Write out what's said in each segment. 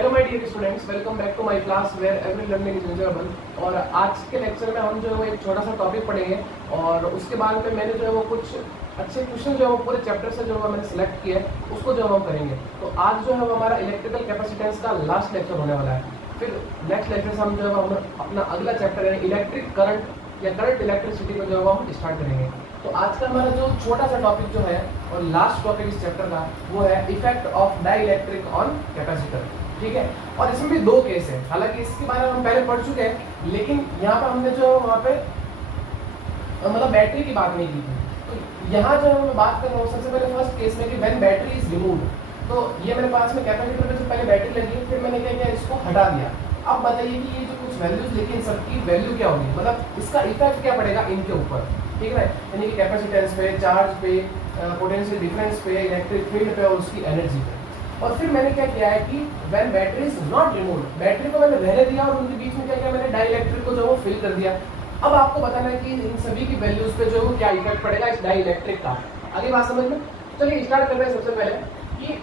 Hello my dear students, welcome back to my class where every learning is enjoyable. और आज के lecture में हम जो है वो एक छोटा सा टॉपिक पढ़ेंगे और उसके बाद में मैंने जो है वो कुछ अच्छे क्वेश्चन जो है वो पूरे चैप्टर से जो है मैंने सेलेक्ट किया है उसको जो हम करेंगे। तो आज जो है वो हमारा इलेक्ट्रिकल कैपेसिटेंस का लास्ट लेक्चर होने वाला है। फिर नेक्स्ट लेक्चर से हम जो है हम अपना अगला चैप्टर है इलेक्ट्रिक करंट या करंट इलेक्ट्रिसिटी को जो है हम स्टार्ट करेंगे। तो आज का हमारा जो छोटा सा टॉपिक जो है और लास्ट टॉपिक इस चैप्टर का वो है effect of dielectric on capacitor. ठीक है, और इसमें भी दो केस है। हालांकि इसके बारे में हम पहले पढ़ चुके हैं, लेकिन यहाँ पर हमने जो वहाँ पे मतलब बैटरी की बात नहीं की थी। तो यहाँ जो मैं बात कर रहा हूँ सबसे पहले फर्स्ट केस में कि व्हेन बैटरी इज रिमूव्ड। तो ये मेरे पास में कैपेसिटर में जो पहले बैटरी लगी, फिर मैंने क्या किया, इसको हटा दिया। अब बताइए कि ये जो कुछ वैल्यूज लिखी इन सबकी वैल्यू क्या होगी, मतलब इसका इफेक्ट क्या पड़ेगा इनके ऊपर। ठीक है, यानी कि कैपेसिटेंस पे, चार्ज पे, पोटेंशियल डिफरेंस पे, इलेक्ट्रिक फील्ड पे और उसकी एनर्जी पे। और फिर मैंने क्या किया है कि when battery is not removed, battery को मैंने रहने दिया और उनके बीच में क्या किया, मैंने डाइइलेक्ट्रिक को जो वो फिल कर दिया। अब आपको बताना है कि इन सभी की वैल्यूज पे जो क्या इफेक्ट पड़ेगा इस डाइइलेक्ट्रिक का। आगे बात समझ में, चलिए स्टार्ट कर रहे हैं सबसे पहले कि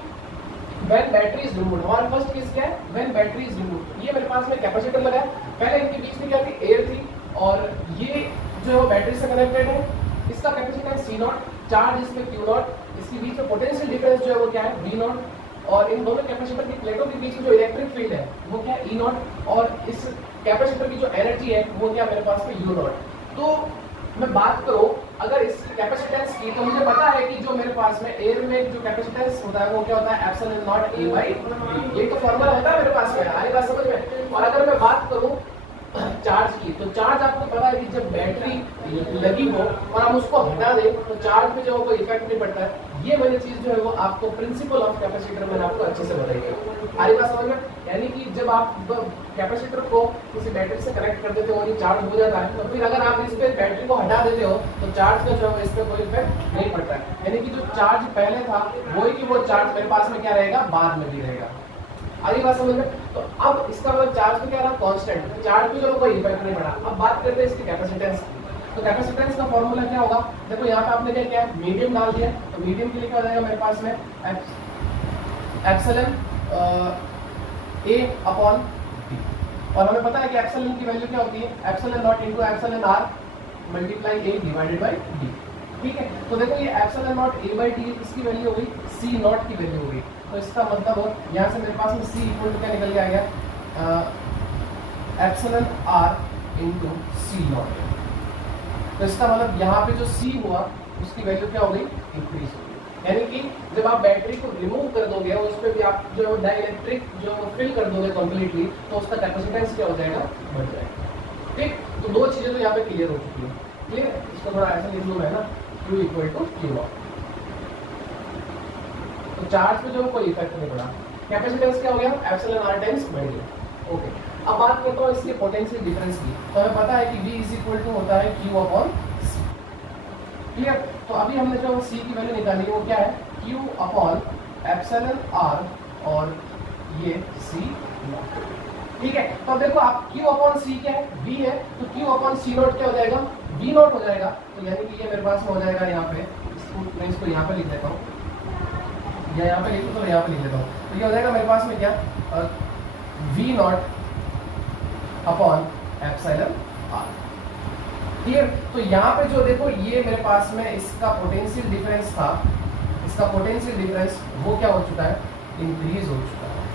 व्हेन बैटरी इज रिमूव्ड। हमारा फर्स्ट केस क्या है, व्हेन बैटरी इज रिमूव्ड। ये मेरे पास में कैपेसिटर लगा है, पहले इनके बीच में क्या थी, एयर थी और ये जो है वो बैटरी से कनेक्टेड है। इसका कैपेसिटेंस C0, चार्ज इसमें Q0, इसके बीच में पोटेंशियल डिफरेंस जो है वो क्या है, V0, और इन दोनों कैपेसिटर की प्लेटों के बीच में जो इलेक्ट्रिक फील्ड है वो क्या है, E0, और इस कैपेसिटर की जो एनर्जी है वो क्या मेरे पास में U0। तो मैं बात करूं अगर इस कैपेसिटेंस की, तो मुझे पता है कि जो मेरे पास में एयर में जो कैपेसिटेंस होता है वो क्या होता है, epsilon not A by D। ये तो फॉर्मूला होता है मेरे पास में, आगे बात समझ में। और अगर मैं बात करूं चार्ज की, तो चार्ज आपको पता है कि जब बैटरी लगी हो और हम उसको हटा दें तो चार्ज पे जो कोई इफेक्ट नहीं पड़ता है। ये वाली चीज जो है वो आपको प्रिंसिपल ऑफ कैपेसिटर मैंने आपको अच्छे से बताई है। आगे बात समझ में, यानी कि जब आप कैपेसिटर को किसी बैटरी से कनेक्ट कर देते हो और ये चार्ज हो जाता है, तो फिर अगर आप इस पे बैटरी को हटा देते हो तो चार्ज का जो है इस पर कोई इफेक्ट नहीं पड़ता है। यानी कि जो चार्ज पहले था वही कि वो चार्ज मेरे पास में क्या रहेगा, बाद में भी रहेगा। आगे बात समझ में, तो अब इसका मतलब चार्ज पे क्या रहा, कांस्टेंट, चार्ज पे जो कोई इफेक्ट नहीं पड़ा। अब बात करते हैं इसकी कैपेसिटेंस की। तो कैपेसिटेंस का फॉर्मूला क्या होगा, देखो यहाँ पे आपने क्या किया, मीडियम डाल दिया। तो मीडियम के लिए क्या हो जाएगा मेरे पास में, एप्सिलॉन A अपॉन D। और हमें पता है कि एप्सिलॉन की वैल्यू क्या होती है, epsilon naught into epsilon R multiply A divided by D। ठीक है, तो देखो ये epsilon not A by D इसकी वैल्यू हो गई, C0 की वैल्यू हो गई। तो इसका मतलब यहाँ से मेरे पास में C इक्वल टू क्या निकल के आ गया, एप्सिलॉन R इंटू C0। तो इसका मतलब यहाँ पे जो C हुआ उसकी वैल्यू क्या हो गई, इंक्रीज हो गई। यानी कि जब आप बैटरी को रिमूव कर दोगे और उस पर भी आप जो डाइइलेक्ट्रिक जो फिल कर दोगे कंप्लीटली, तो उसका कैपेसिटेंस क्या हो जाएगा, बढ़ जाएगा। ठीक, तो दो चीजें तो यहाँ पे क्लियर हो चुकी है। क्लियर है, इसको थोड़ा ऐसा लिख लूँ मैं ना, Q इक्वल टू Q0। तो चार्ज पे जो कोई इफेक्ट नहीं पड़ा, कैपेसिटेंस क्या हो गया, एप्सिलॉन R टाइम्स बढ़ गया। ओके, अब बात करता हूँ इसके पोटेंशियल डिफरेंस की। तो हमें पता है कि V इज इक्वल टू होता है Q अपॉन C। क्लियर, तो अभी हमने जो C की वैल्यू निकाली है वो क्या है, Q अपॉन एप्सिलॉन R और ये C0। ठीक है, तो अब देखो आप Q अपॉन C क्या है, V है, तो Q अपॉन C0 क्या हो जाएगा, V0 हो जाएगा। तो यानी कि ये मेरे पास में हो जाएगा यहाँ पे, मैं इसको यहाँ पे लिख देता हूँ, या यहाँ पे लिख दो, तो यहाँ पे लिख देता हूँ। तो ये हो जाएगा मेरे पास में क्या, V0 upon epsilon R। Clear, तो यहाँ पे जो देखो ये मेरे पास में इसका पोटेंशियल डिफरेंस था, इसका पोटेंशियल डिफरेंस वो क्या हो चुका है, इंक्रीज हो चुका है,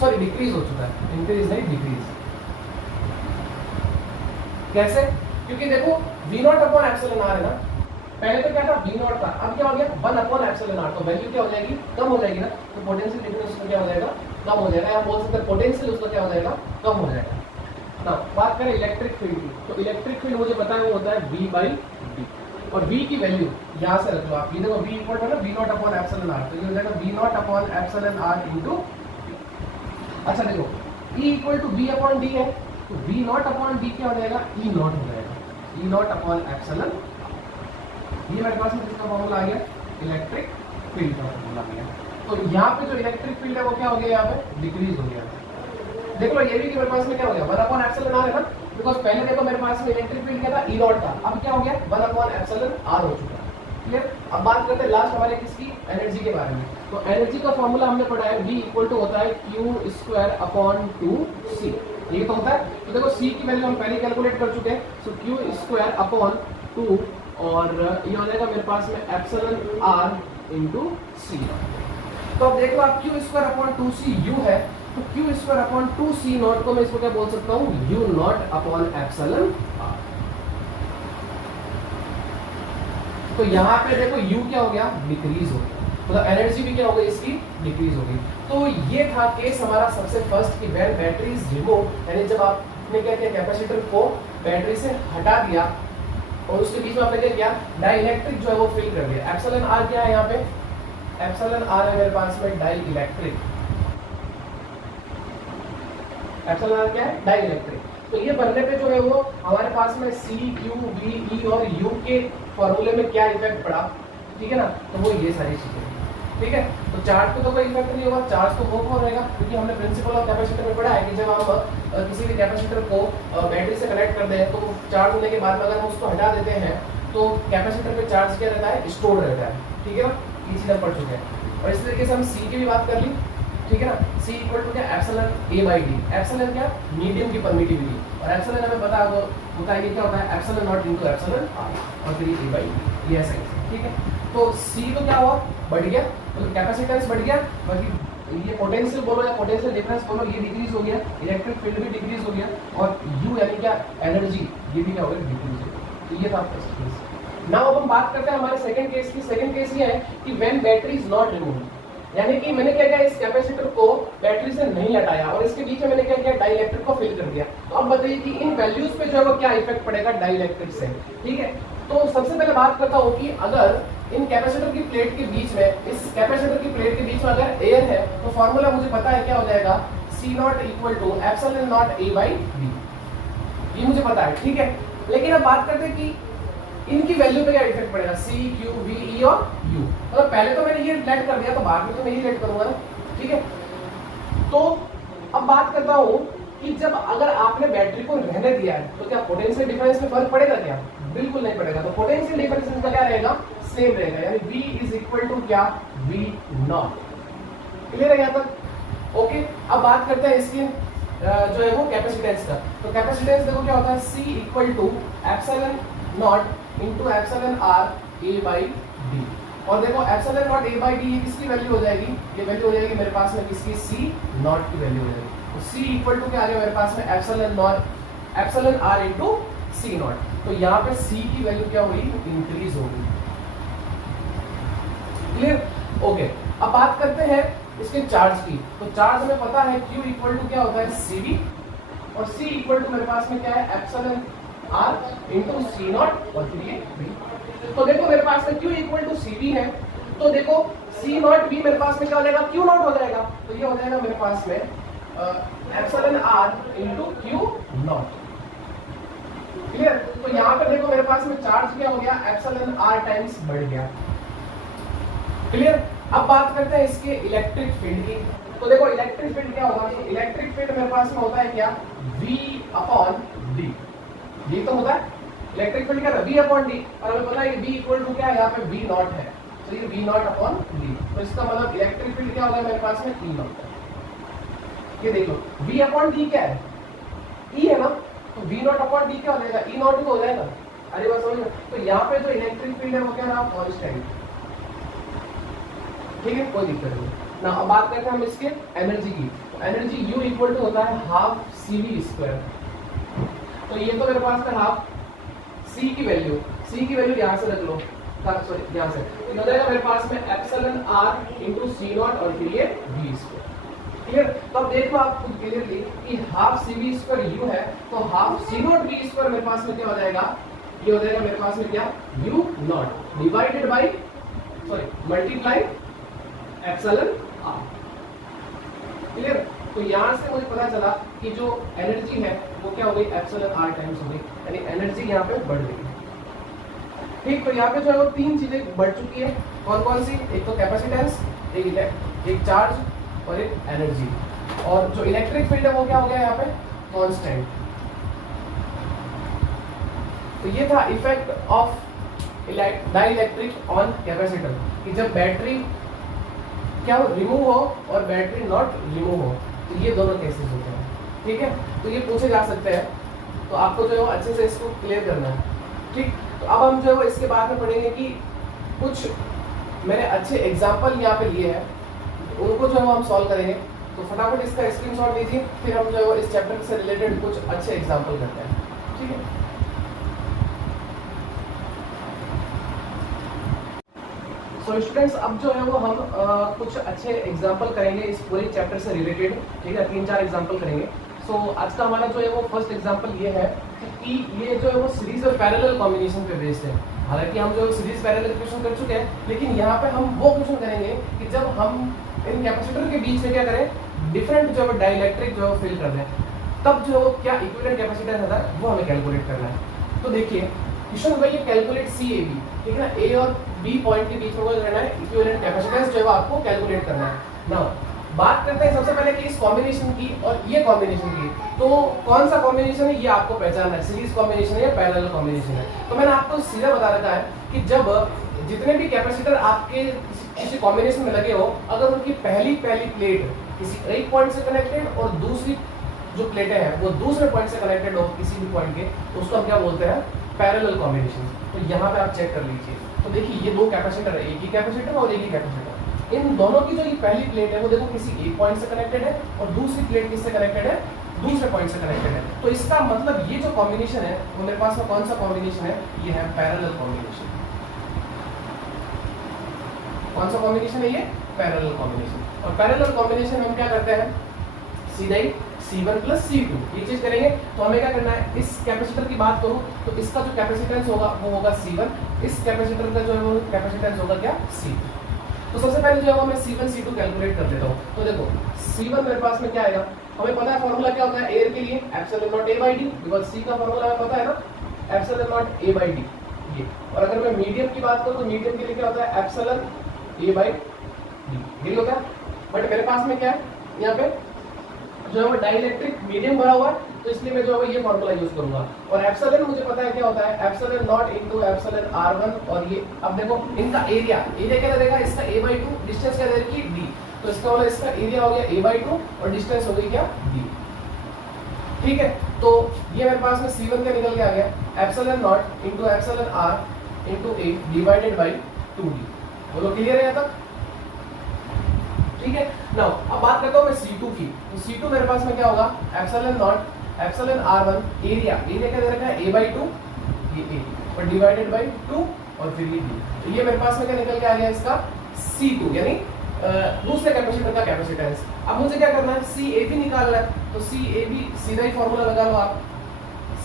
सॉरी डिक्रीज हो चुका है, इंक्रीज नहीं डिक्रीज। कैसे, क्योंकि देखो V0 अपॉन एप्सिलॉन R है ना, पहले तो क्या था, V0 था, अब क्या हो गया 1 अपॉन एप्सिलॉन R। तो वैल्यू क्या हो जाएगी, कम हो जाएगी ना, तो पोटेंशियल डिफरेंस उसका क्या हो जाएगा, कम हो जाएगा, या बोल सकते हैं पोटेंशियल उसका क्या हो जाएगा, कम हो जाएगा ना। बात करें इलेक्ट्रिक फील्ड की, तो इलेक्ट्रिक फील्ड मुझे पता है वो होता है V बाई D, और V की वैल्यू यहाँ से रख लो आप, ये देखो V इक्वल टू ना V0 अपॉन एप्सिलॉन R। तो ये हो जाएगा V0 upon epsilon R into, अच्छा देखो E equal to V upon D है, तो V0 अपॉन D क्या हो जाएगा, E0 हो जाएगा, E0 अपॉन एप्सिलॉन। ये मेरे पास में किसका फॉर्मूला आ गया, इलेक्ट्रिक फील्ड का फॉर्मूला आ गया। तो यहाँ पे जो इलेक्ट्रिक फील्ड है वो क्या हो गया, यहाँ पे डिक्रीज हो गया। देख लो ये भी कि मेरे पास में क्या हो गया, 1 अपॉन एप्सिलॉन R है ना, बिकॉज पहले देखो मेरे पास में इलेक्ट्रिक फील्ड क्या था, E0 था, अब क्या हो गया 1 अपॉन एप्सिलॉन R हो चुका है। क्लियर। अब बात करते हैं लास्ट हमारे किसकी, एनर्जी के बारे में। तो एनर्जी का फॉर्मूला हमने पढ़ा है, V इक्वल टू होता है Q² /2C। ये तो होता है, तो देखो C की वैल्यू हम पहले कैलकुलेट कर चुके हैं, सो Q²/2 और ये हो जाएगा मेरे पास में εr × C। तो अब देख लो आप Q²/2C U है, तो Q²/2C नॉट को मैं इसको क्या बोल सकता हूँ, U0/εr। तो यहाँ पे देखो U क्या हो गया, डिक्रीज हो गया, मतलब एनर्जी भी क्या हो गई इसकी, डिक्रीज हो गई। तो ये था केस हमारा सबसे फर्स्ट कि व्हेन बैटरी इज रिमूव, यानी जब आपने क्या किया, कैपेसिटर को बैटरी से हटा दिया और उसके बीच में आपने क्या किया, डाइइलेक्ट्रिक जो है वो फिल कर दिया। एप्सिलॉन आर क्या है यहाँ पे, एप्सिलॉन आर है मेरे पास में डाइइलेक्ट्रिक। एप्सिलॉन आर क्या है, डाइइलेक्ट्रिक। तो ये बनने पे जो है वो हमारे पास में C, Q, V, E और U के फॉर्मूले में क्या इफेक्ट पड़ा, ठीक है ना, तो वो ये सारी चीजें, ठीक है। तो चार्ज पे तो कोई इफेक्ट नहीं होगा, चार्ज तो वो रहेगा, क्योंकि हमने प्रिंसिपल ऑफ कैपेसिटर में पढ़ा है कि जब हम किसी भी कैपेसिटर को बैटरी से कनेक्ट कर दें तो चार्ज होने के बाद अगर हम उसको हटा देते हैं तो कैपेसिटर पे चार्ज क्या रहता है, स्टोर रहता है, ठीक है ना, ये चीज हम पढ़ चुके हैं। और इस तरीके से हम C की भी बात कर ली, ठीक है ना, C इक्वल टू क्या, एप्सिलॉन A/D। एप्सिलॉन क्या, मीडियम की परमिटिविटी, और एप्सिलॉन हमें पता होता है कि क्या होता है, epsilon naught into epsilon R, और फिर A/D, ये ऐसा है, ठीक है। तो C तो क्या हुआ, बढ़ गया, तो कैपेसिटेंस बढ़ गया, बाकी ये पोटेंशियल बोलो या पोटेंशियल डिफरेंस बोलो, ये डिक्रीज हो गया, इलेक्ट्रिक फील्ड भी डिक्रीज हो गया, और U यानी क्या, एनर्जी, ये भी क्या हो गया, डिक्रीज हो गया। तो ये था फर्स्ट केस। नाउ अब हम बात करते हैं हमारे सेकंड केस की। सेकंड केस ये है कि when battery is not removed, यानी कि मैंने क्या किया, इस कैपेसिटर को बैटरी से नहीं हटाया और इसके बीच में मैंने क्या किया, डाइइलेक्ट्रिक को फिल कर दिया। तो अब बताइए कि इन वैल्यूज पे जो है वो क्या इफेक्ट पड़ेगा डाइइलेक्ट्रिक से, ठीक है। तो सबसे पहले बात करता हूँ कि अगर इन कैपेसिटर की प्लेट के बीच में, इस कैपेसिटर की प्लेट के बीच में अगर एयर है, तो फॉर्मूला मुझे पता है क्या हो जाएगा, C0 equal to epsilon not A/D, ये मुझे पता है, ठीक है। लेकिन अब बात करते हैं कि इनकी वैल्यू पे क्या इफेक्ट पड़ेगा, C, Q, V, E और U। मतलब पहले तो मैंने ये लेट कर दिया, तो बाद में तो मैं ये लेट करूंगा ना, ठीक है। तो अब बात करता हूँ कि जब अगर आपने बैटरी को रहने दिया है तो क्या पोटेंशियल डिफरेंस में फर्क पड़ेगा क्या, बिल्कुल नहीं पड़ेगा। तो पोटेंशियल डिफरेंस का क्या रहेगा, सेम रहेगा, यानी V इज इक्वल टू क्या, V0। क्लियर है यहाँ तक, ओके। अब बात करते हैं इसकी जो है वो कैपेसिटेंस का। तो कैपेसिटेंस देखो क्या होता है, C equal to epsilon naught into epsilon R A/D। और देखो एप्सिलॉन नॉट A/D ये किसकी वैल्यू हो जाएगी, ये वैल्यू हो जाएगी मेरे पास में किसकी, C0 की वैल्यू हो जाएगी। तो C इक्वल टू क्या आ गया मेरे पास में, एप्सिलॉन R इनटू C0। तो यहाँ पे C की वैल्यू क्या हुई, इंक्रीज होगी। Clear, okay. अब बात करते हैं इसके चार्ज की। तो चार्ज हमें पता है Q इक्वल टू क्या होता है, CV, और C इक्वल टू मेरे पास में क्या है, एप्सिलॉन R इनटू C0 और फिर ये V। तो देखो मेरे पास में Q इक्वल टू CV है, तो देखो C0 भी मेरे पास में क्या हो जाएगा, Q0 हो जाएगा। तो ये हो जाएगा मेरे पास में epsilon R into Q0। Clear. तो यहाँ पर देखो मेरे पास में चार्ज क्या हो गया, एप्सिलॉन R टाइम्स बढ़ गया। क्लियर। अब बात करते हैं इसके इलेक्ट्रिक फील्ड की। तो देखो इलेक्ट्रिक फील्ड क्या होगा, तो इलेक्ट्रिक फील्ड मेरे पास में होता है क्या, V/D। ये तो होता है इलेक्ट्रिक फील्ड क्या है, V/D, और हमें पता है कि V इक्वल टू क्या है, यहाँ पे V0 है, तो ये V0/D। तो इसका मतलब इलेक्ट्रिक फील्ड क्या होगा मेरे पास में, E0। ये देख लो V/D क्या है, E है ना, तो V0/D क्या हो जाएगा, E0 ही तो हो जाएगा। अरे बस समझ। तो यहाँ पे जो इलेक्ट्रिक फील्ड है वो क्या रहा, कांस्टेंट, ठीक है, कोई दिक्कत नहीं ना। अब बात करते हैं हम इसके एनर्जी की। तो एनर्जी U इक्वल टू होता है हाफ CV²। तो ये तो मेरे पास था हाफ, C की वैल्यू यहाँ से रख लो, सॉरी यहाँ से, तो हो जाएगा मेरे पास में एप्सिलॉन R इनटू C0 और फिर ये V²। क्लियर। तो अब देखो आप खुद क्लियरली कि हाफ CV² U है, तो हाफ C0 V² मेरे पास में क्या हो जाएगा, ये हो जाएगा मेरे पास में क्या, U0 divided by, sorry multiply epsilon R। Clear. तो यहाँ से मुझे पता चला कि जो एनर्जी है वो क्या हो गई, एप्सिलॉन R टाइम्स हो गई, यानी एनर्जी यहाँ पे बढ़ गई। ठीक। तो यहाँ पे जो है वो तीन चीजें बढ़ चुकी है, कौन कौन सी, एक तो कैपेसिटेंस, एक चार्ज और एक एनर्जी। और जो इलेक्ट्रिक फील्ड है वो क्या हो गया यहाँ पे, कांस्टेंट। तो ये था effect of dielectric on capacitor, कि जब बैटरी क्या रिमूव हो और बैटरी नॉट रिमूव हो, तो ये दोनों केसेस होते हैं। ठीक है, तो ये पूछे जा सकते हैं, तो आपको जो है वो अच्छे से इसको क्लियर करना है। ठीक, तो अब हम जो है वो इसके बाद में पढ़ेंगे कि कुछ मैंने अच्छे एग्जाम्पल यहाँ पे लिए हैं, उनको जो है वो हम सॉल्व करेंगे। तो फटाफट इसका स्क्रीनशॉट लीजिए, फिर हम जो है वो इस चैप्टर से रिलेटेड कुछ अच्छे एग्जाम्पल करते हैं। ठीक है, सो स्टूडेंट्स अब जो है वो हम कुछ अच्छे एग्जाम्पल करेंगे इस पूरे चैप्टर से रिलेटेड। ठीक है, 3-4 एग्जाम्पल करेंगे। सो आज का हमारा जो है वो फर्स्ट एग्जाम्पल ये है कि ये जो है वो सीरीज और पैरेलल कॉम्बिनेशन पे बेस्ड है। हालांकि हम जो सीरीज पैरेलल क्वेश्चन कर चुके हैं, लेकिन यहाँ पे हम वो क्वेश्चन करेंगे कि जब हम इन कैपेसिटर के बीच में क्या करें, डिफरेंट जो है डाइलेक्ट्रिक जो है फिल कर दें, तब जो है वो क्या इक्विवेलेंट कैपेसिटेंस होता है वो हमें कैलकुलेट करना है। तो देखिए क्वेश्चन भाई ये कैलकुलेट CAB, ठीक है ना, A और B पॉइंट के बीच में वो करना है इक्विवेलेंट कैपेसिटेंस जो है वो आपको कैलकुलेट करना है ना। बात करते हैं सबसे पहले कि इस कॉम्बिनेशन की और ये कॉम्बिनेशन की, तो कौन सा कॉम्बिनेशन है ये आपको पहचानना है, सीरीज कॉम्बिनेशन है या पैरेलल कॉम्बिनेशन है। तो मैंने आपको सीधा बता रखा है कि जब जितने भी कैपेसिटर आपके किसी कॉम्बिनेशन में लगे हो, अगर उनकी पहली प्लेट किसी एक पॉइंट से कनेक्टेड और दूसरी जो प्लेटें हैं वो दूसरे पॉइंट से कनेक्टेड हो किसी भी पॉइंट के, तो उसको हम क्या बोलते हैं, पैरेलल कॉम्बिनेशन। तो यहाँ पे आप चेक कर लीजिए, तो देखिए ये दो कैपेसिटर है, एक ही कैपेसिटर और एक ही कैपेसिटर। इन दोनों की जो ये पहली प्लेट है वो देखो किसी एक पॉइंट से कनेक्टेड है और दूसरी प्लेट किससे कनेक्टेड है, दूसरे पॉइंट से कनेक्टेड है। तो इसका मतलब ये जो कॉम्बिनेशन है वो मेरे पास में कौन सा कॉम्बिनेशन है, ये है पैरेलल कॉम्बिनेशन। कौन सा कॉम्बिनेशन है ये, पैरेलल कॉम्बिनेशन। और पैरेलल कॉम्बिनेशन हम क्या करते हैं, सीधा ही C1 प्लस C2 ये चीज करेंगे। तो हमें क्या करना है, इस कैपेसिटर की बात करूं तो इसका जो कैपेसिटेंस होगा वो होगा C1, इस कैपेसिटर का जो है वो कैपेसिटेंस होगा क्या, C2। तो सबसे पहले जो है मैं C1 C2 कैलकुलेट कर देता हूँ। तो देखो C1 मेरे पास में क्या आएगा, हमें पता है फॉर्मूला क्या होता है एयर के लिए, epsilon not A by D, because C का फॉर्मूला हमें पता है ना, epsilon not A by D ये। और अगर मैं मीडियम की बात करूँ तो मीडियम के लिए क्या होता है, एप्सिलॉन A बाई डी, यही होता है। बट मेरे पास में क्या है, यहाँ पे जो है वो डाइलेक्ट्रिक मीडियम भरा हुआ है, तो इसलिए मैं जो है ये फॉर्मूला यूज करूंगा। और एप्सिलॉन मुझे पता है क्या होता है, epsilon naught into epsilon R1। और ये अब देखो इनका एरिया क्या देगा, इसका A/2, डिस्टेंस क्या देगी D। तो इसका वाला इसका एरिया हो गया A/2 और डिस्टेंस हो गई क्या, D। ठीक है, तो ये मेरे पास में C1 का निकल के आ गया, epsilon naught into epsilon R into A divided by 2D। बोलो क्लियर है यहाँ तक, ठीक है। नाउ अब बात करता हूँ मैं C2 की। तो C2 मेरे पास में क्या होगा, epsilon naught epsilon R1 area क्या दे रखा है A/2 ये A और डिवाइडेड बाय 2 और फिर ये D। तो ये मेरे पास में क्या निकल के आ गया इसका C2, यानी दूसरे कैपेसिटर का कैपेसिटेंस। अब मुझे क्या करना है, CAB निकालना है। तो CAB सीधा ही फॉर्मूला लगा लो आप,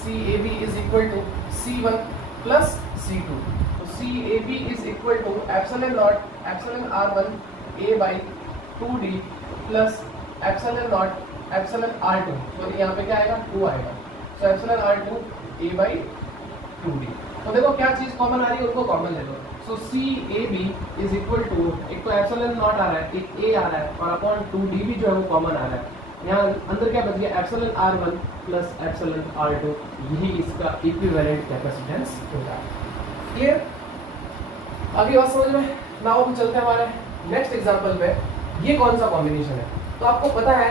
CAB is equal to C1 plus C2। तो CAB is equal to epsilon naught epsilon R1 A by 2D plus epsilon naught epsilon R2, तो यहाँ पे क्या आएगा 2 आएगा। So epsilon R2 A by 2D। तो देखो क्या चीज कॉमन आ रही है, उनको कॉमन ले लो। सो CAB इज इक्वल टू, एक तो एप्सिलॉन नॉट आ रहा है, एक A आ रहा है और अपॉन 2D भी जो है वो कॉमन आ रहा है। यहाँ अंदर क्या बच गया, epsilon R1 plus epsilon R2, यही इसका इक्विवेलेंट कैपेसिटेंस होता है। क्लियर, आगे बात समझ में। नाउ हम चलते हैं हमारे नेक्स्ट एग्जांपल पे। ये कौन सा कॉम्बिनेशन है, तो आपको पता है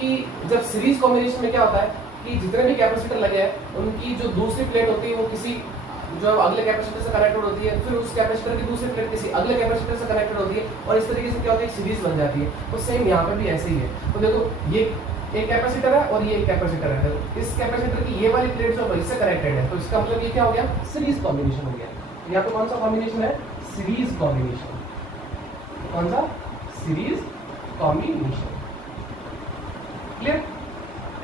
कि जब सीरीज कॉम्बिनेशन में क्या होता है कि जितने भी कैपेसिटर लगे हैं उनकी जो दूसरी प्लेट होती है वो किसी जो अगले कैपेसिटर से कनेक्टेड होती है, फिर उस कैपेसिटर की दूसरी प्लेट किसी अगले कैपेसिटर से कनेक्टेड होती है और इस तरीके से क्या होता है, एक सीरीज बन जाती है। तो सेम यहाँ पे भी ऐसे ही है। तो देखो ये एक कैपेसिटर है और ये एक कैपेसिटर है, तो इस कैपेसिटर की ये वाली प्लेट जो है इससे कनेक्टेड है, तो इसका मतलब ये क्या हो गया, सीरीज कॉम्बिनेशन हो गया। यहाँ पे कौन सा कॉम्बिनेशन है, सीरीज कॉम्बिनेशन। कौन सा, सीरीज कॉम्बिनेशन। क्लियर,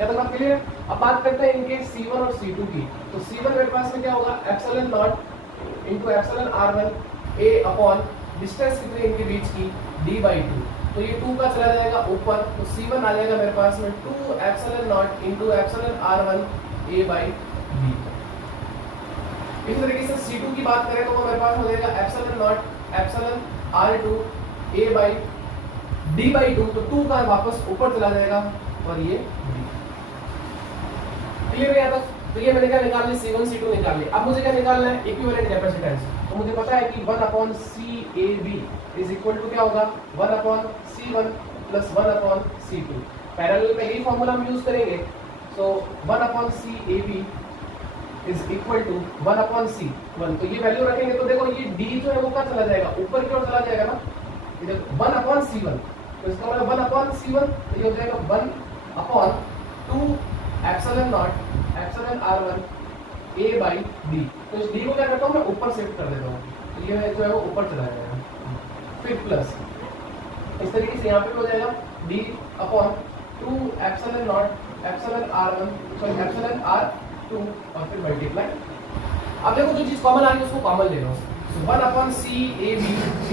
या तो बात क्लियर। अब बात करते हैं इनके C1 और C2 की। तो C1 मेरे पास में क्या होगा, epsilon naught into epsilon R1 A upon distance कितनी इनके बीच की, D/2। तो ये 2 का चला जाएगा ऊपर, तो C1 आ जाएगा मेरे पास में 2 epsilon naught into epsilon R1 A/D। इस तरीके से C2 की बात करें तो वो मेरे पास हो जाएगा epsilon naught epsilon R2 A/D/2। तो 2 का वापस ऊपर चला जाएगा और ये D। क्लियर है यहाँ तक। तो ये मैंने क्या निकाल लिया, C1 C2 निकाल लिया। अब मुझे क्या निकालना है, इक्विवेलेंट कैपेसिटेंस। तो मुझे पता है कि 1/CAB इज इक्वल टू क्या होगा, 1/C1 प्लस 1/C2। पैरेलल में यही फॉर्मूला हम यूज करेंगे। So 1/CAB is equal to 1/C1। तो ये वैल्यू रखेंगे तो देखो ये D जो है वो क्या चला जाएगा, ऊपर की ओर चला जाएगा ना, ये देखो 1/C1, तो इसका मतलब 1/C1 तो ये हो जाएगा 1/2 epsilon naught epsilon R1 A by D। तो इस D को क्या करता हूँ मैं ऊपर शिफ्ट कर देता हूँ, तो ये जो है वो ऊपर चला जाएगा। फिर प्लस इस तरीके से यहाँ पे हो जाएगा D/2 epsilon naught epsilon R1 sorry epsilon R2 और फिर मल्टीप्लाई। अब देखो जो चीज कॉमन आ रही है उसको कॉमन ले लो। 1/CAB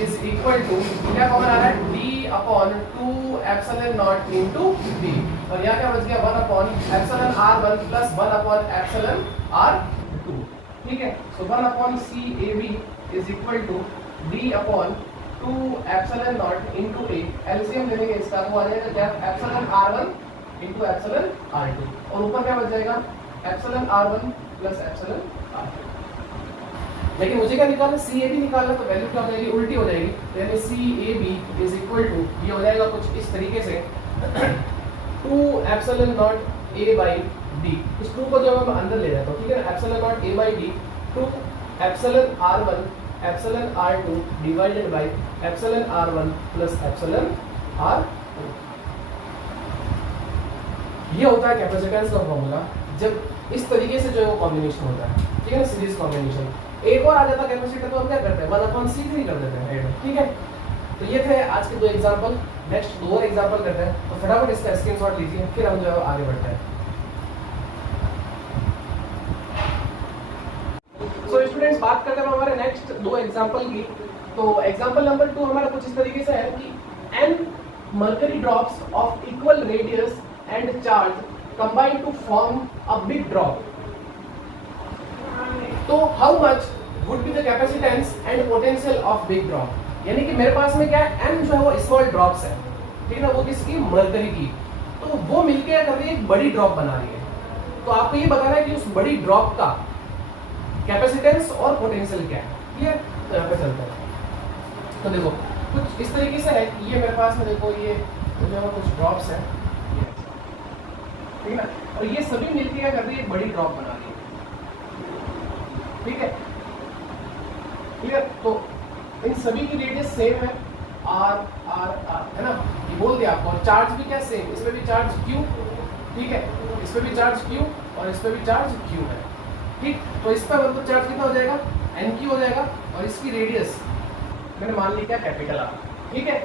इज इक्वल टू क्या कॉमन आ रहा है, D/2 epsilon naught into D, और यहाँ क्या बच गया 1/एप्सिलॉन R1 प्लस 1/एप्सिलॉन R2। ठीक है, so 1/CAB is equal to D/2 epsilon naught into A। LCM लेंगे इसका तो आ जाएगा क्या, epsilon R1 into epsilon R2, और ऊपर क्या बच जाएगा epsilon R1 plus epsilon R2। लेकिन मुझे क्या निकालना, CAB निकालना, तो वैल्यू क्या हो जाएगी, उल्टी हो जाएगी। यानी CAB इज इक्वल टू ये हो जाएगा कुछ इस तरीके से 2 epsilon not A by D। इस 2 को जो मैं अंदर ले जाता हूँ, ठीक है ना, epsilon not A by D 2 epsilon R1 epsilon R2 divided by epsilon R1 plus epsilon R2। ये होता है कैपेसिटेंस का फॉर्मूला जब इस तरीके से जो है वो कॉम्बिनेशन होता है, ठीक है ना, सीरीज कॉम्बिनेशन। एक और आ जाता कैपेसिटर तो हम क्या करते हैं 1/C3 कर देते हैं, ठीक है। तो ये थे आज के 2 एग्जांपल। नेक्स्ट 2 और एग्जांपल करते हैं, तो फटाफट इसका स्क्रीनशॉट लीजिए, फिर हम जो है आगे बढ़ते हैं। सो स्टूडेंट्स, बात करते हैं हमारे नेक्स्ट 2 एग्जांपल की। तो एग्जांपल नंबर 2 हमारा कुछ इस तरीके से है कि n mercury drops of equal radius and charge combine to form a big drop. तो how much would be the capacitance and potential of big drop? यानी कि मेरे पास में क्या है, n जो है वो स्मॉल ड्रॉप्स है, ठीक है ना, वो किसकी, मरकरी की। तो वो मिलके क्या कर रही है, एक बड़ी ड्रॉप बना रही है। तो आपको ये बताना है कि उस बड़ी ड्रॉप का कैपेसिटेंस और पोटेंशियल क्या है। क्लियर, तो यहाँ पे चलते हैं। तो देखो कुछ इस तरीके से है कि ये मेरे पास में देखो ये जो है कुछ ड्रॉप्स है, ठीक है ना, और ये सभी मिलके क्या कर रही है, एक बड़ी ड्रॉप बना रही है, ठीक है, क्लियर। तो इन सभी की रेडियस सेम है, आर आर आर, है ना, ये बोल दिया आपको। और चार्ज भी क्या सेम, इसमें भी चार्ज Q, ठीक है, इसमें भी चार्ज Q और इसमें भी चार्ज Q है, ठीक। तो इस पर मतलब चार्ज कितना हो जाएगा, NQ हो जाएगा, और इसकी रेडियस मैंने मान ली क्या, कैपिटल आर, ठीक है।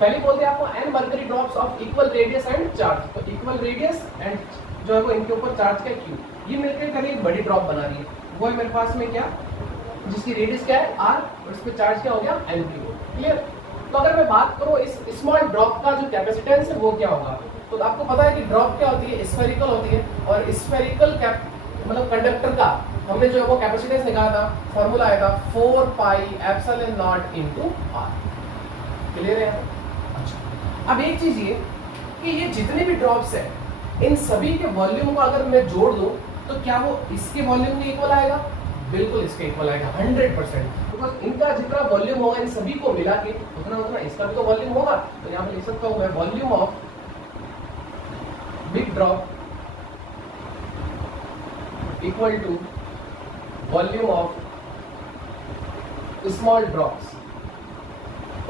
पहले बोलते हैं आपको n mercury drops of equal radius and charge, तो इक्वल रेडियस एंड जो है वो इनके ऊपर चार्ज क्या Q, ये मिलकर करीब एक बड़ी ड्रॉप बना रही है। वो है मेरे पास में क्या, जिसकी रेडियस क्या है r, और इस पे चार्ज क्या हो गया NQ, क्लियर। तो अगर मैं बात करूँ इस स्मॉल ड्रॉप का जो कैपेसिटेंस है वो क्या होगा, तो आपको पता है कि ड्रॉप क्या होती है, स्फेरिकल होती है, और स्फेरिकल मतलब कंडक्टर का हमने जो है वो कैपेसिटेंस निकाला था, फॉर्मूला आया था 4 pi epsilon naught into r, clear है। अच्छा, अब एक चीज ये कि ये जितने भी ड्रॉप्स है इन सभी के वॉल्यूम को अगर मैं जोड़ दूं तो क्या वो इसके वॉल्यूम के इक्वल आएगा, बिल्कुल इसके इक्वल आएगा 100%, बिकॉज इनका जितना वॉल्यूम होगा इन सभी को मिला के उतना इसका भी तो वॉल्यूम होगा। तो यहाँ पे लिख सकता हूँ मैं volume of big drop equal to volume of small drops,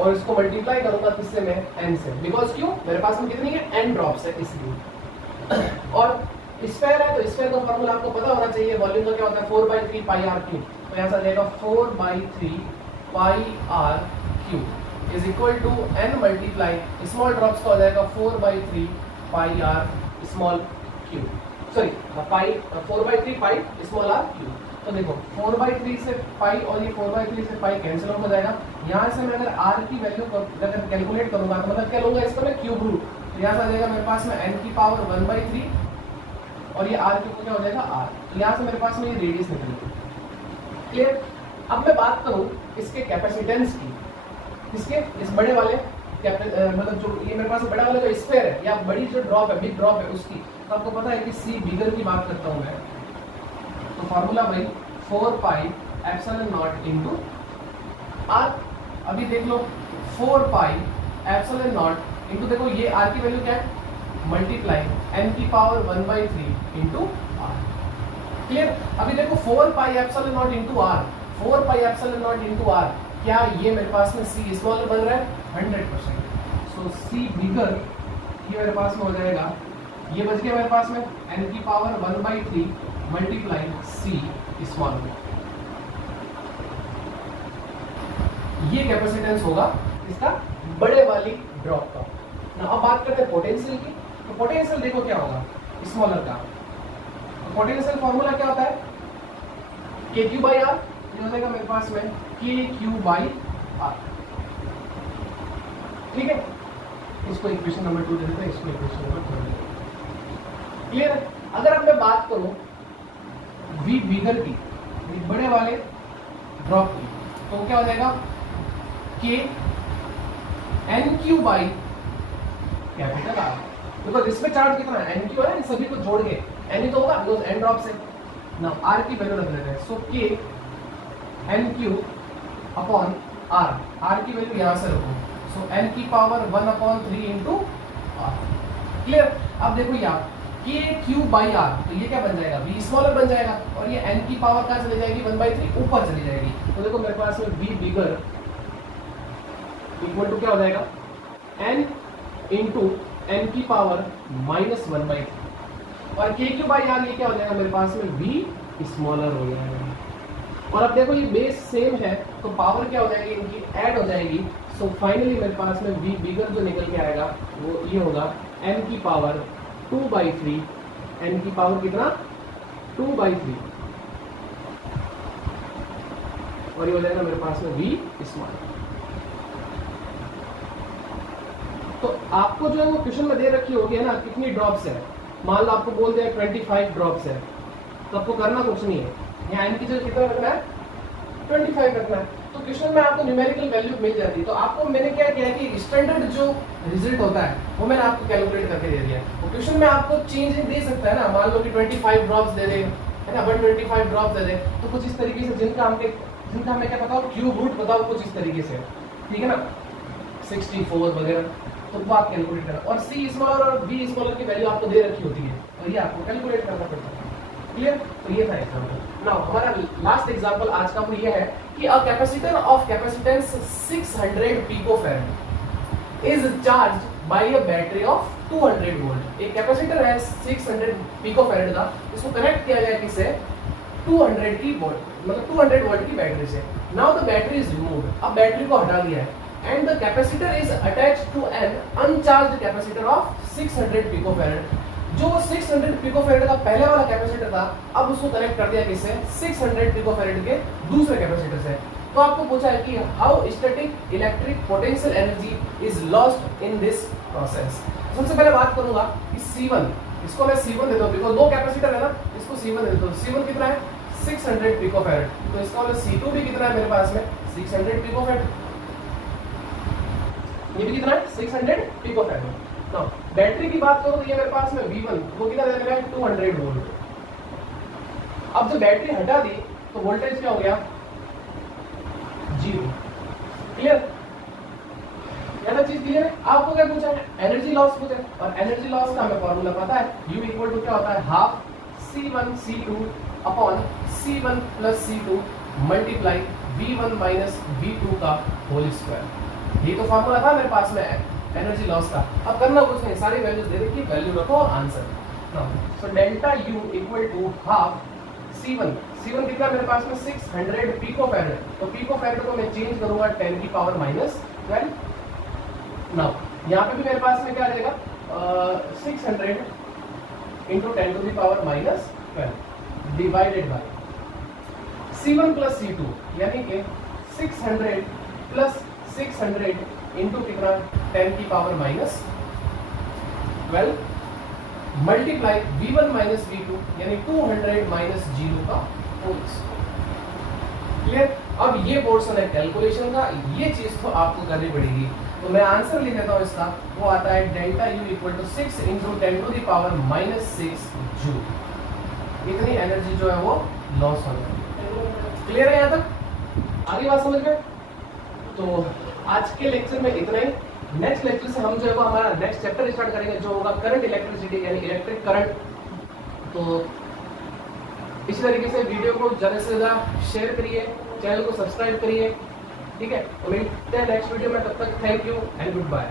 और इसको मल्टीप्लाई करूंगा किससे, मैं n से, बिकॉज क्यों, मेरे पास में कितनी है, n ड्रॉप्स है इसलिए। और स्फेयर है तो स्फेयर का फॉर्मूला आपको पता होना चाहिए, वॉल्यूम का क्या होता है 4/3 पाई r क्यूब, तो यहाँ से आ जाएगा 4/3 pi r cube is equal to n multiply small drops का हो जाएगा 4/3 pi r small cube, sorry pi 4/3 pi small r cube. तो देखो 4/3 से पाई और ये 4/3 से पाई कैंसिल हो जाएगा। यहाँ से मैं अगर r की वैल्यू अगर कैलकुलेट करूंगा तो मतलब क्या लूंगा, इसका मैं क्यूब रूट, तो यहाँ से आ जाएगा मेरे पास में n की पावर 1/3 और ये r क्यूब क्या हो जाएगा r, तो यहाँ से मेरे पास में ये रेडियस निकलेगी, क्लियर। अब मैं बात करूँ इसके कैपेसिटेंस की, इसके इस बड़े वाले मतलब जो ये मेरे पास बड़ा वाला जो स्फेयर है या बड़ी जो ड्रॉप है, बिग ड्रॉप है उसकी, तो आपको पता है कि C बिगर की बात करता हूँ मैं, फॉर्मूला भाई 4 pi epsilon naught into R. अभी देख लो 4 पाई एप्सिलॉन नॉट इंटू, देखो ये आर की वैल्यू क्या है, मल्टीप्लाई n की पावर 1/3 इंटू आर। क्लियर। अभी देखो 4 pi epsilon naught into R, 4 pi epsilon naught into R, क्या ये मेरे पास में c स्मॉलर बन रहा है 100%। सो c बिगर ये मेरे पास में हो जाएगा, ये बच गया मेरे पास में n की पावर 1/3 मल्टीप्लाई c स्मॉलर। ये कैपेसिटेंस होगा इसका बड़े वाली ड्रॉप का ना। अब बात करते हैं पोटेंशियल की। तो पोटेंशियल देखो क्या होगा स्मॉलर का। तो पोटेंशियल फॉर्मूला क्या होता है, के क्यू बाई आर। ये हो जाएगा मेरे पास में के क्यू बाई आर। ठीक है, इसको इक्वेशन नंबर 2 दे देते हैं, इसको इक्वेशन नंबर 3 दे देते हैं। क्लियर है। अगर अब मैं बात करूं वी बिगर की, बड़े वाले ड्रॉप की, तो क्या हो जाएगा K N Q by capital R. देखो इसमें चार्ज कितना है, एन क्यू है, इन सभी को जोड़ के एन ही तो होगा बिकॉज एन ड्रॉप से ना। आर की वैल्यू रख लेते हैं, so K N Q upon R, R की वैल्यू यहां से रखो, सो एन की पावर 1/3 इंटू आर। क्लियर। अब देखो यहाँ के क्यू बाई आर, तो ये क्या बन जाएगा, वी स्मॉलर बन जाएगा, और ये एन की पावर कहाँ चली जाएगी 1/3 ऊपर चली जाएगी। तो देखो मेरे पास में वी बिगर इक्वल टू क्या हो जाएगा n इंटू एन की पावर -1/3, और के क्यू बाई आर ये क्या हो जाएगा मेरे पास में v स्मॉलर हो जाएगा। और अब देखो ये बेस सेम है तो पावर क्या हो जाएगी इनकी ऐड हो जाएगी। सो फाइनली मेरे पास में v बिगर जो निकल के आएगा वो ये होगा n की पावर 2/3, n की पावर कितना 2/3, और ये हो जाएगा मेरे पास में v स्मॉलर। तो आपको जो है वो क्वेश्चन में दे रखी होगी है ना कितनी ड्रॉप्स है, मान लो आपको बोल दिया 25 ड्रॉप्स है, तो आपको करना कुछ नहीं है, यहाँ n की जगह कितना रखना है 25 रखना है। तो क्वेश्चन में आपको न्यूमेरिकल वैल्यू मिल जाती है। तो आपको मैंने क्या किया कि स्टैंडर्ड जो रिजल्ट होता है वो मैंने आपको कैलकुलेट करके दे दिया। तो क्वेश्चन में आपको चेंज दे सकता है ना, मान लो कि 25 ड्रॉप्स दे दे है ना, 125 ड्रॉप्स दे दे, तो कुछ इस तरीके से जिनका हमें क्या बताओ क्यूब रूट बताओ कुछ इस तरीके से, ठीक है ना 64 वगैरह, तो वो आप कैलकुलेट करना। और सी स्मॉलर और बी स्मॉलर की वैल्यू आपको दे रखी होती है, तो ये आपको कैलकुलेट करना पड़ता है। क्लियर। तो ये था एग्जांपल। नाउ हमारा लास्ट एग्जांपल आज का वो ये है कि a capacitor of capacitance 600 picofarad is charged bye a battery of 200 volt. एक कैपेसिटर है 600 पिकोफैराड का, इसको कनेक्ट किया गया किससे 200 की वोल्ट, मतलब 200 वोल्ट की बैटरी से। Now the battery is removed, अब बैटरी को हटा दिया है, and the capacitor is attached to an uncharged capacitor of 600 picofarad। जो 600 picofarad का पहले वाला कैपेसिटर था अब उसको कनेक्ट कर दिया किससे 600 picofarad के दूसरे कैपेसिटर से। तो आपको पूछा है कि how static electric potential energy is lost in this process. सबसे पहले बात करूंगा कि C1, इसको मैं C1 देता हूं बिकॉज़ दो कैपेसिटर है ना, इसको C1 दे देता हूं। C1 कितना है 600 पिकोफैराड, तो इसका मतलब C2 भी कितना है मेरे पास में 600 पिकोफैराड, ये भी कितना है 600 पिकोफैराड। नाउ बैटरी की बात करो तो ये मेरे पास में V1 वो कितना दे रहा है 200 वोल्ट। अब जब बैटरी हटा दी तो वोल्टेज क्या हो गया 0। क्लियर। ये चीज क्लियर है। आपको क्या पूछा है एनर्जी लॉस पूछा है, और एनर्जी लॉस का हमें फॉर्मूला पता है, U इक्वल टू क्या होता है half C1 C2 upon C1 plus C2 multiply V1 minus V2 का होल स्क्वायर। ये तो फॉर्मूला था मेरे पास में एनर्जी लॉस का। अब करना कुछ नहीं, सारी वैल्यूज दे रखी, वैल्यू रखो और answer. So delta U equal to half C1 कितना मेरे पास में 600 पिकोफैराड, तो पिकोफैराड को मैं चेंज करूंगा 10 की पावर -12। नाउ यहाँ पे भी मेरे पास में क्या रहेगा 600 into 10 to the power -12 divided by C1 plus C2 यानी कि 600 प्लस 600 इंटू कितना 10 की power -12 multiply V1 minus V2 यानी 200 माइनस 0 का होल स्क्वायर। क्लियर। अब ये पोर्शन है कैलकुलेशन का, ये चीज तो आपको करनी पड़ेगी। तो मैं आंसर लिख देता हूं इसका, वो आता है delta U equal to 6 into 10 to the power -6 joule. इतनी एनर्जी जो है वो लॉस होना। क्लियर है यहाँ तक? आगे बात समझ में? तो आज के लेक्चर में इतना ही। नेक्स्ट लेक्चर से हम जो है वो हमारा नेक्स्ट चैप्टर स्टार्ट करेंगे जो होगा करंट इलेक्ट्रिसिटी यानी इलेक्ट्रिक करंट। तो इसी तरीके से वीडियो को ज़्यादा से ज़्यादा शेयर करिए, चैनल को सब्सक्राइब करिए, ठीक है। तो मिलते हैं नेक्स्ट वीडियो में, तब तक thank you and good bye.